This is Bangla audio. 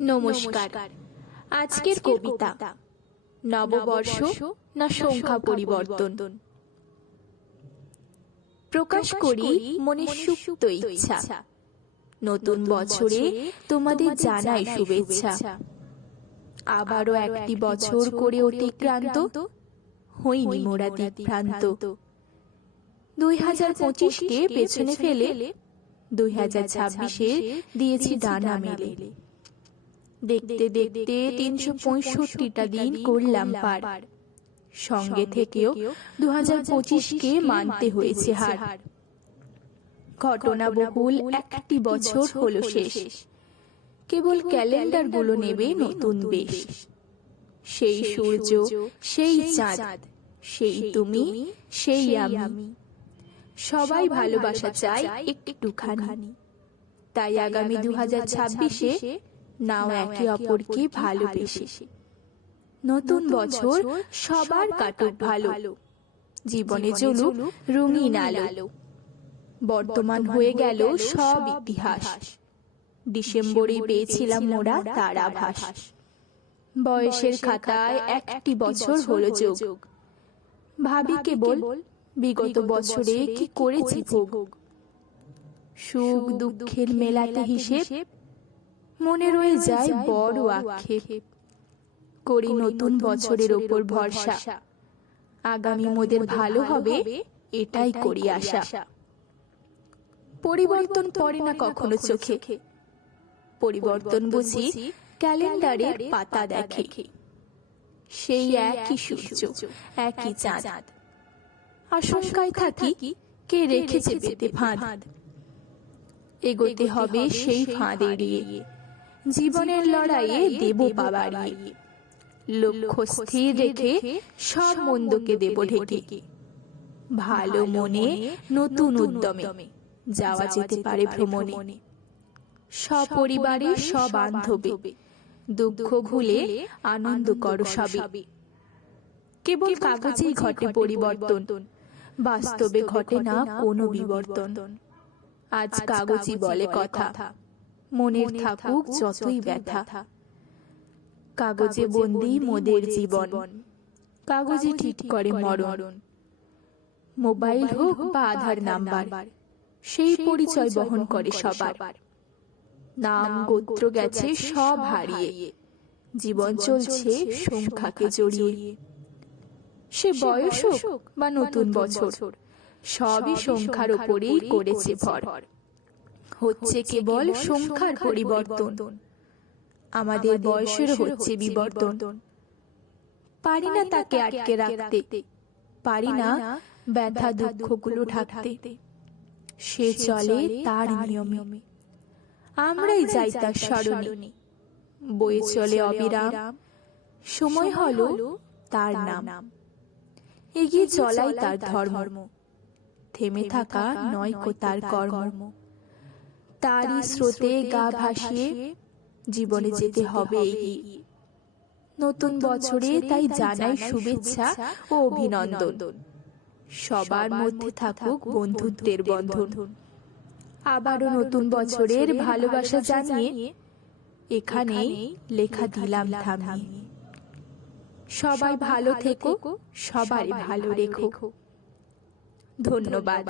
নমস্কার। আজকের কবিতা নববর্ষ না সংখ্যা পরিবর্তন। প্রকাশ করি মনের সুপ্ত ইচ্ছা, নতুন বছরে তোমাদের জানাই শুভেচ্ছা। আবারও একটি বছর করে অতিক্রান্ত, হইনি মোরা দিকভ্রান্ত। 2025কে পেছনে ফেলে 2026-এ দিয়েছি ডানা মেলে। দেখতে দেখতে 365টা দিন করলাম পার, সঙ্গে থেকেও 2025কে মানতে হয়েছে হার। ঘটনা বহুল একটি বছর হলো শেষ, কেবল ক্যালেন্ডার গুলো নেবে নতুন বেশ। সেই সূর্য, সেই চাঁদ, সেই তুমি, সেই আমি, সবাই ভালোবাসা চাই একটুখানি। তাই আগামী 2026-এ নাও একে অপরকে ভালোবেসে। নতুন বছর সবার কাটুক ভালো, জীবনে জ্বলুক রঙিন আলো। বর্তমান হয়ে গেল সব ইতিহাস, ডিসেম্বরেই পেয়েছিলাম মোরা তার আভাস। বয়সের খাতায় একটি বছর হলো যোগ, ভাবি কেবল বিগত বছরে কি করেছি ভোগ। সুখ দুঃখের মেলাতে হিসেব, মনে রয়ে যায় বড় আক্ষেপ। করি নতুন বছরের ওপর ভরসা, আগামী মোদের ভালো হবে এটাই করি আশা। পরিবর্তন পড়ে না কখনো চোখে, পরিবর্তন বুঝি ক্যালেন্ডারের পাতা দেখে। সেই একই সূর্য, একই চাঁদ, আশঙ্কায় থাকি কে রেখেছে পেতে ফাঁদ। এগোতে হবে সেই ফাঁদ এড়িয়ে, জীবনের লড়াইয়ে দেব পাবাড়িয়ে। লক্ষ্য স্থির রেখে সব মন্দকে দেব ঢেকে। ভালো মনে নতুন উদ্যমে যাওয়া যেতে পারে ভ্রমণে। সপরিবারে সবান্ধবে দুঃখ ভুলে আনন্দ করো সবে। কেবল কাগজেই ঘটে পরিবর্তন, বাস্তবে ঘটে না কোনো বিবর্তন। আজ কাগজই বলে কথা, মনের থাকুক যতই ব্যথা। কাগজে বন্দি মোদের জীবন, কাগজে ঠিক করে মরণ। মোবাইল হোক বা আধার নাম্বার, সেই পরিচয় বহন করে সবার। নাম গোত্র গেছে সব হারিয়ে, জীবন চলছে সংখ্যাকে জড়িয়ে। সে বয়স হোক বা নতুন বছর, সবই সংখ্যার উপরেই করেছে ভর। হচ্ছে কেবল সংখ্যার পরিবর্তন, আমাদের বয়সের হচ্ছে বিবর্তন। পারি না তাকে আটকে রাখতে, পারি না ব্যথা দুঃখগুলো ঢাকতে। সে চলে তার নিয়মে, আমরাই যাই তার স্মরণে। বয়ে চলে অবিরাম, সময় হলো তার নাম। এগিয়ে চলাই তার ধর্ম, থেমে থাকা নয় কো তার কর্ম। তারই স্রোতে গা ভাসিয়ে জীবনে যেতে হবে এগিয়ে। নতুন বছরে তাই জানাই শুভেচ্ছা ও অভিনন্দন। সবার মধ্যে থাকুক বন্ধুত্বের বন্ধন। আবারও নতুন বছরের ভালোবাসা জানিয়ে এখানেই লেখা দিলাম থামিয়ে। সবাই ভালো থেকো, সবাই ভালো রেখো। ধন্যবাদ।